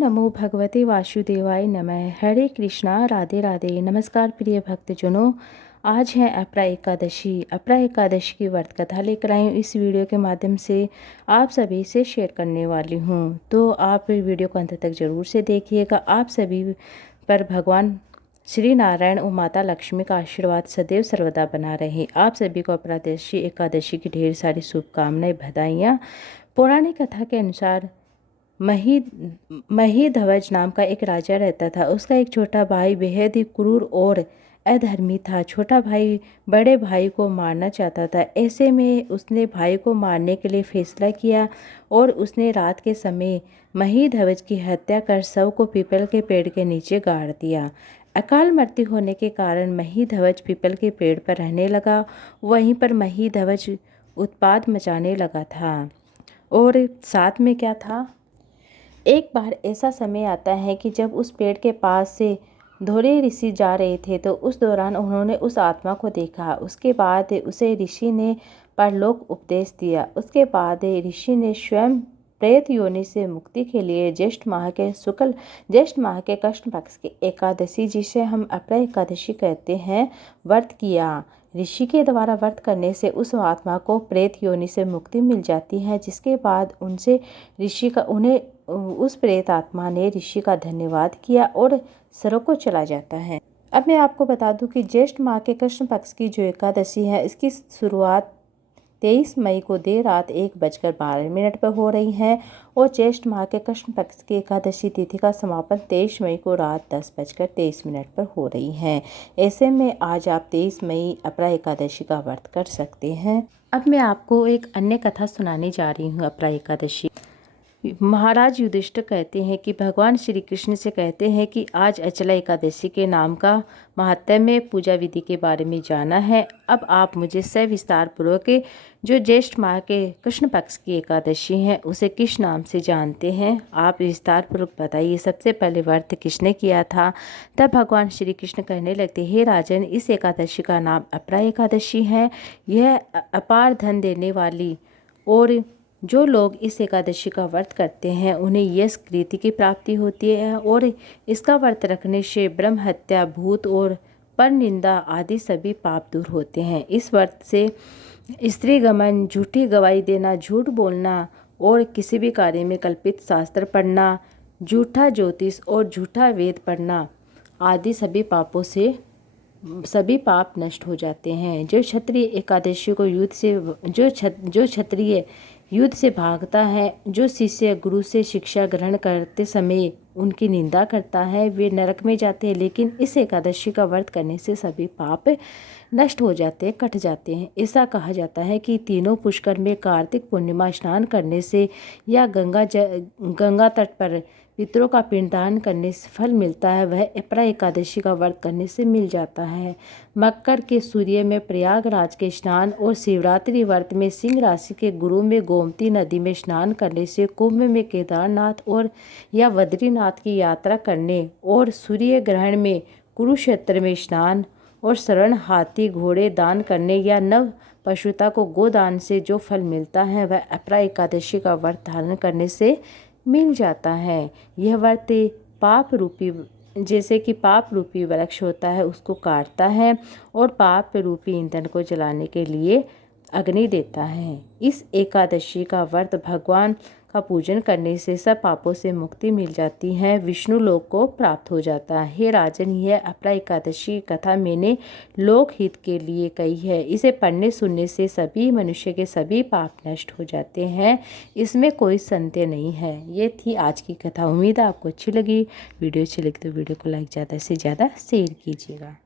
नमो भगवते वासुदेवाय नमः। हरे कृष्णा, राधे राधे। नमस्कार प्रिय भक्तजनों, आज है अपरा एकादशी। अपरा एकादशी की व्रत कथा लेकर आई हूँ। इस वीडियो के माध्यम से आप सभी से शेयर करने वाली हूँ, तो आप वीडियो को अंत तक जरूर से देखिएगा। आप सभी पर भगवान श्री नारायण और माता लक्ष्मी का आशीर्वाद सदैव सर्वदा बना रहे। आप सभी को अपरा एकादशी की ढेर सारी शुभकामनाएं, बधाइयाँ। पौराणिक कथा के अनुसार महीध्वज नाम का एक राजा रहता था। उसका एक छोटा भाई बेहद ही क्रूर और अधर्मी था। छोटा भाई बड़े भाई को मारना चाहता था। ऐसे में उसने भाई को मारने के लिए फैसला किया और उसने रात के समय महीध्वज की हत्या कर शव को पीपल के पेड़ के नीचे गाड़ दिया। अकाल मृत्यु होने के कारण महीध्वज पीपल के पेड़ पर रहने लगा। वहीं पर महीध्वज उत्पात मचाने लगा था। और साथ में क्या था, एक बार ऐसा समय आता है कि जब उस पेड़ के पास से धोरे ऋषि जा रहे थे, तो उस दौरान उन्होंने उस आत्मा को देखा। उसके बाद उसे ऋषि ने परलोक उपदेश दिया। उसके बाद ऋषि ने स्वयं प्रेत योनि से मुक्ति के लिए ज्येष्ठ माह के कृष्ण पक्ष की एकादशी, जिसे हम अपरा एकादशी कहते हैं, व्रत किया। ऋषि के द्वारा व्रत करने से उस आत्मा को प्रेत योनि से मुक्ति मिल जाती है, जिसके बाद उस प्रेत आत्मा ने ऋषि का धन्यवाद किया और स्वर्ग को चला जाता है। अब मैं आपको बता दूं कि ज्येष्ठ माह के कृष्ण पक्ष की जो एकादशी है, इसकी शुरुआत 23 मई को देर रात 1:12 पर हो रही है और ज्येष्ठ माह के कृष्ण पक्ष की एकादशी तिथि का समापन 23 मई को रात 10:23 पर हो रही है। ऐसे में आज आप 23 मई अपरा एकादशी का व्रत कर सकते हैं। अब मैं आपको एक अन्य कथा सुनाने जा रही हूँ। अपरा एकादशी, महाराज युधिष्ठिर कहते हैं कि भगवान श्री कृष्ण से कहते हैं कि आज अचला एकादशी के नाम का महात्म्य पूजा विधि के बारे में जाना है। अब आप मुझे सविस्तार पूर्वक जो ज्येष्ठ माह के कृष्ण पक्ष की एकादशी है, उसे किस नाम से जानते हैं, आप विस्तार पूर्वक बताइए। सबसे पहले व्रत किसने किया था? तब भगवान श्री कृष्ण कहने लगते, हे राजन, इस एकादशी का नाम अपरा एकादशी है। यह अपार धन देने वाली और जो लोग इस एकादशी का व्रत करते हैं, उन्हें यश कीर्ति की प्राप्ति होती है और इसका व्रत रखने से ब्रह्म हत्या, भूत और पर निंदा आदि सभी पाप दूर होते हैं। इस व्रत से स्त्री गमन, झूठी गवाही देना, झूठ बोलना और किसी भी कार्य में कल्पित शास्त्र पढ़ना, झूठा ज्योतिष और झूठा वेद पढ़ना आदि सभी पाप नष्ट हो जाते हैं। जो क्षत्रिय एकादशी को जो क्षत्रिय युद्ध से भागता है, जो शिष्य गुरु से शिक्षा ग्रहण करते समय उनकी निंदा करता है, वे नरक में जाते हैं। लेकिन इस एकादशी का व्रत करने से सभी पाप नष्ट हो जाते हैं, कट जाते हैं। ऐसा कहा जाता है कि तीनों पुष्कर में कार्तिक पूर्णिमा स्नान करने से या गंगा तट पर पितरों का पिंडदान करने से फल मिलता है, वह अपरा एकादशी का व्रत करने से मिल जाता है। मकर के सूर्य में प्रयागराज के स्नान और शिवरात्रि व्रत में सिंह राशि के गुरु में गोमती नदी में स्नान करने से, कुंभ में केदारनाथ और या बद्रीनाथ की यात्रा करने और सूर्य ग्रहण में कुरुक्षेत्र में स्नान और शरण, हाथी घोड़े दान करने या नव पशुता को गोदान से जो फल मिलता है, वह अपरा एकादशी का व्रत धारण करने से मिल जाता है। यह व्रत जैसे कि पाप रूपी वृक्ष होता है, उसको काटता है और पाप रूपी ईंधन को जलाने के लिए अग्नि देता है। इस एकादशी का व्रत भगवान का पूजन करने से सब पापों से मुक्ति मिल जाती है, विष्णु लोक को प्राप्त हो जाता है। हे राजन, यह अपरा एकादशी कथा मैंने लोक हित के लिए कही है। इसे पढ़ने सुनने से सभी मनुष्य के सभी पाप नष्ट हो जाते हैं, इसमें कोई संदेह नहीं है। ये थी आज की कथा। उम्मीद है आपको अच्छी लगी। वीडियो अच्छी लगी तो वीडियो को लाइक ज़्यादा से ज़्यादा शेयर कीजिएगा।